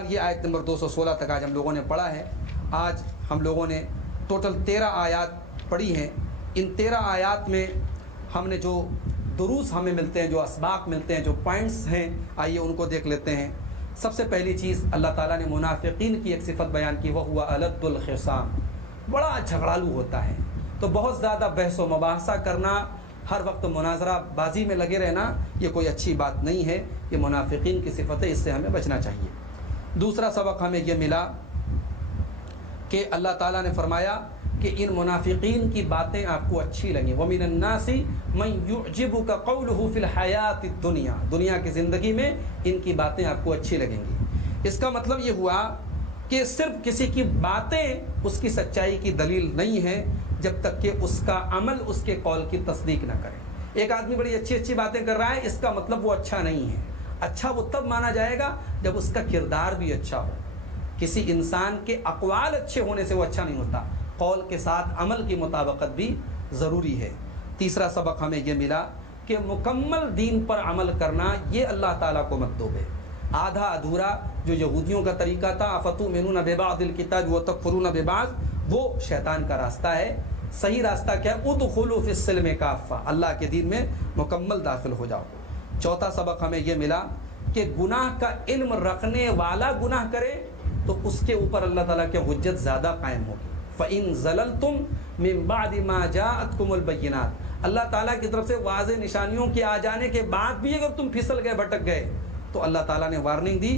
یہ آیت نمبر 216 تک آج ہم لوگوں نے پڑھا ہے۔ آج ہم لوگوں نے ٹوٹل 13 آیات پڑھی ہیں۔ ان 13 آیات میں ہم نے جو دروس ہمیں ملتے ہیں، جو اسباق ملتے ہیں، جو پوائنٹس ہیں، آئیے ان کو دیکھ لیتے ہیں۔ سب سے پہلی چیز اللہ تعالیٰ نے منافقین کی ایک صفت بیان کی، وہ ہوا الد الخصام، بڑا جھگڑالو ہوتا ہے۔ تو بہت زیادہ بحث و مباحثہ کرنا، ہر وقت مناظرہ بازی میں لگے رہنا، یہ کوئی اچھی بات نہیں ہے۔ یہ منافقین کی صفت ہے، اس سے ہمیں بچنا چاہیے۔ دوسرا سبق ہمیں یہ ملا کہ اللہ تعالیٰ نے فرمایا کہ ان منافقین کی باتیں آپ کو اچھی لگیں۔ وَمِنَ النَّاسِ مَن يُعْجِبُكَ قَوْلُهُ فِي الْحَيَاةِ الدُّنْيَا، دنیا کی زندگی میں ان کی باتیں آپ کو اچھی لگیں گی۔ اس کا مطلب یہ ہوا کہ صرف کسی کی باتیں اس کی سچائی کی دلیل نہیں ہے جب تک کہ اس کا عمل اس کے قول کی تصدیق نہ کرے۔ ایک آدمی بڑی اچھی اچھی باتیں کر رہا ہے، اس کا مطلب وہ اچھا نہیں ہے۔ اچھا وہ تب مانا جائے گا جب اس کا کردار بھی اچھا ہو۔ کسی انسان کے اقوال اچھے ہونے سے وہ اچھا نہیں ہوتا، قول کے ساتھ عمل کی مطابقت بھی ضروری ہے۔ تیسرا سبق ہمیں یہ ملا کہ مکمل دین پر عمل کرنا یہ اللہ تعالیٰ کو مطلوب ہے۔ آدھا ادھورا جو یہودیوں کا طریقہ تھا، افتؤمنون ببعض الکتاب وتکفرون ببعض، وہ شیطان کا راستہ ہے۔ صحیح راستہ کیا ہے؟ ادخلوا فی السلم کافہ، اللہ کے دین میں مکمل داخل ہو جاؤ۔ چوتھا سبق ہمیں یہ ملا کہ گناہ کا علم رکھنے والا گناہ کرے تو اس کے اوپر اللہ تعالیٰ کی حجت زیادہ قائم ہوگی۔ فَإِن زَلَلْتُم مِّن بَعْدِ مَا جَاءَتْكُمُ الْبَيِّنَاتُ، اللہ تعالیٰ کی طرف سے واضح نشانیوں کے آ جانے کے بعد بھی اگر تم پھسل گئے، بھٹک گئے، تو اللہ تعالیٰ نے وارننگ دی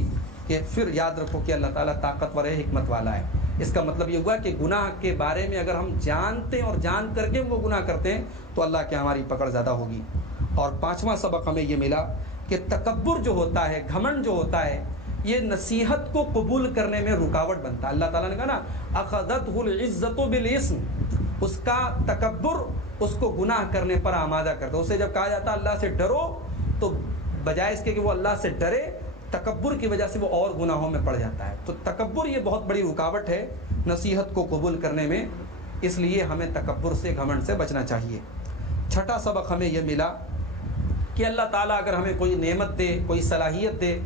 کہ پھر یاد رکھو کہ اللہ تعالیٰ طاقتور ہے، حکمت والا ہے۔ اس کا مطلب یہ ہوا کہ گناہ کے بارے میں اگر ہم جانتے ہیں اور جان کر کے وہ گناہ کرتے ہیں تو اللہ کی ہماری پکڑ زیادہ ہوگی۔ اور پانچواں سبق ہمیں یہ ملا کہ تکبر جو ہوتا ہے، گھمنڈ جو ہوتا ہے، یہ نصیحت کو قبول کرنے میں رکاوٹ بنتا ہے۔ اللہ تعالیٰ نے کہا نا اخذتہ العزت بالاسم، اس کا تکبر اس کو گناہ کرنے پر آمادہ کرتا ہے۔ اسے جب کہا جاتا ہے اللہ سے ڈرو، تو بجائے اس کے کہ وہ اللہ سے ڈرے، تکبر کی وجہ سے وہ اور گناہوں میں پڑ جاتا ہے۔ تو تکبر یہ بہت بڑی رکاوٹ ہے نصیحت کو قبول کرنے میں، اس لیے ہمیں تکبر سے، گھمنڈ سے بچنا چاہیے۔ چھٹا سبق ہمیں یہ ملا کہ اللہ تعالیٰ اگر ہمیں کوئی نعمت دے، کوئی صلاحیت دے،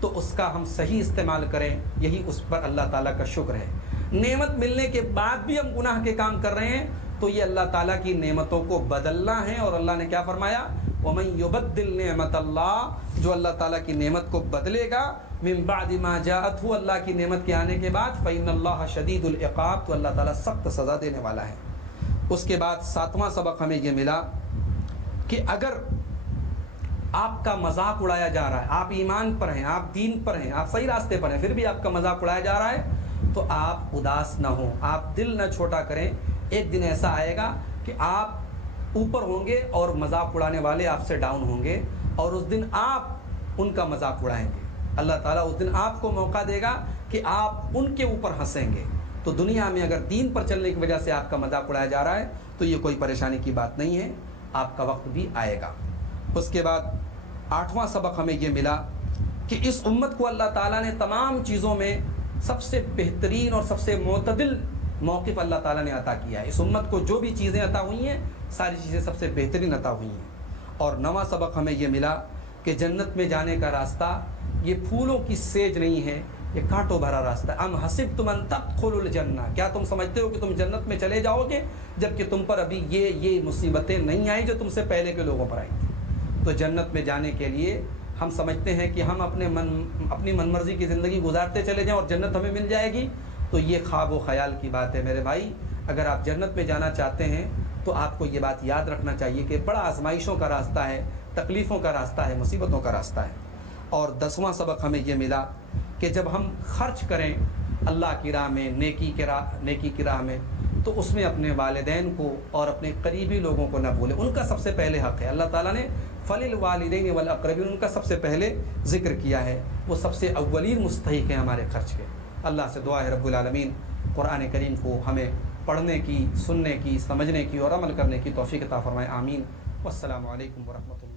تو اس کا ہم صحیح استعمال کریں، یہی اس پر اللہ تعالیٰ کا شکر ہے۔ نعمت ملنے کے بعد بھی ہم گناہ کے کام کر رہے ہیں تو یہ اللہ تعالیٰ کی نعمتوں کو بدلنا ہے، اور اللہ نے کیا فرمایا؟ وَمَن يُبَدِّلْ نِعْمَةَ اللَّهِ، جو اللہ تعالیٰ کی نعمت کو بدلے گا، مِن بَعْدِ مَا جَاءَتْهُ، اللہ کی نعمت کے آنے کے بعد، فَإِنَّ اللَّهَ شَدِيدُ الْعِقَابِ، تو اللہ تعالیٰ سخت سزا دینے والا ہے۔ اس کے بعد ساتواں سبق ہمیں یہ ملا کہ اگر آپ کا مذاق اڑایا جا رہا ہے، آپ ایمان پر ہیں، آپ دین پر ہیں، آپ صحیح راستے پر ہیں، پھر بھی آپ کا مذاق اڑایا جا رہا ہے، تو آپ اداس نہ ہوں، آپ دل نہ چھوٹا کریں۔ ایک دن ایسا آئے گا کہ آپ اوپر ہوں گے اور مذاق اڑانے والے آپ سے ڈاؤن ہوں گے، اور اس دن آپ ان کا مذاق اڑائیں گے۔ اللہ تعالیٰ اس دن آپ کو موقع دے گا کہ آپ ان کے اوپر ہنسیں گے۔ تو دنیا میں اگر دین پر چلنے کی وجہ سے آپ کا مذاق اڑایا جا رہا ہے تو یہ کوئی پریشانی کی بات نہیں ہے، آپ کا وقت بھی آئے گا۔ اس کے بعد آٹھواں سبق ہمیں یہ ملا کہ اس امت کو اللہ تعالیٰ نے تمام چیزوں میں سب سے بہترین اور سب سے معتدل موقف اللہ تعالیٰ نے عطا کیا ہے۔ اس امت کو جو بھی چیزیں عطا ہوئی ہیں، ساری چیزیں سب سے بہترین عطا ہوئی ہیں۔ اور نواں سبق ہمیں یہ ملا کہ جنت میں جانے کا راستہ یہ پھولوں کی سیج نہیں ہے، یہ کانٹوں بھرا راستہ۔ ام حسبتم ان تدخلوا الجنہ، کیا تم سمجھتے ہو کہ تم جنت میں چلے جاؤ گے جبکہ تم پر ابھی یہ مصیبتیں نہیں آئیں جو تم سے پہلے کے لوگوں پر آئی تھی؟ تو جنت میں جانے کے لیے ہم سمجھتے ہیں کہ ہم اپنی من مرضی کی زندگی گزارتے چلے جائیں اور جنت ہمیں مل جائے گی، تو یہ خواب و خیال کی بات ہے میرے بھائی۔ اگر آپ جنت میں جانا چاہتے ہیں تو آپ کو یہ بات یاد رکھنا چاہیے کہ بڑا آزمائشوں کا راستہ ہے، تکلیفوں کا راستہ ہے، مصیبتوں کا راستہ ہے۔ اور 10واں سبق ہمیں یہ ملا کہ جب ہم خرچ کریں اللہ کی راہ میں، نیکی کی راہ میں، تو اس میں اپنے والدین کو اور اپنے قریبی لوگوں کو نہ بھولیں، ان کا سب سے پہلے حق ہے۔ اللہ تعالیٰ نے فَلِلْوَالِدَيْنِ وَالْأَقْرَبِينَ، ان کا سب سے پہلے ذکر کیا ہے، وہ سب سے اولین مستحق ہیں ہمارے خرچ کے۔ اللہ سے دعا ہے رب العالمین قرآن کریم کو ہمیں پڑھنے کی، سننے کی، سمجھنے کی اور عمل کرنے کی توفیق عطا فرمائے، آمین۔ والسلام علیکم ورحمۃ اللہ۔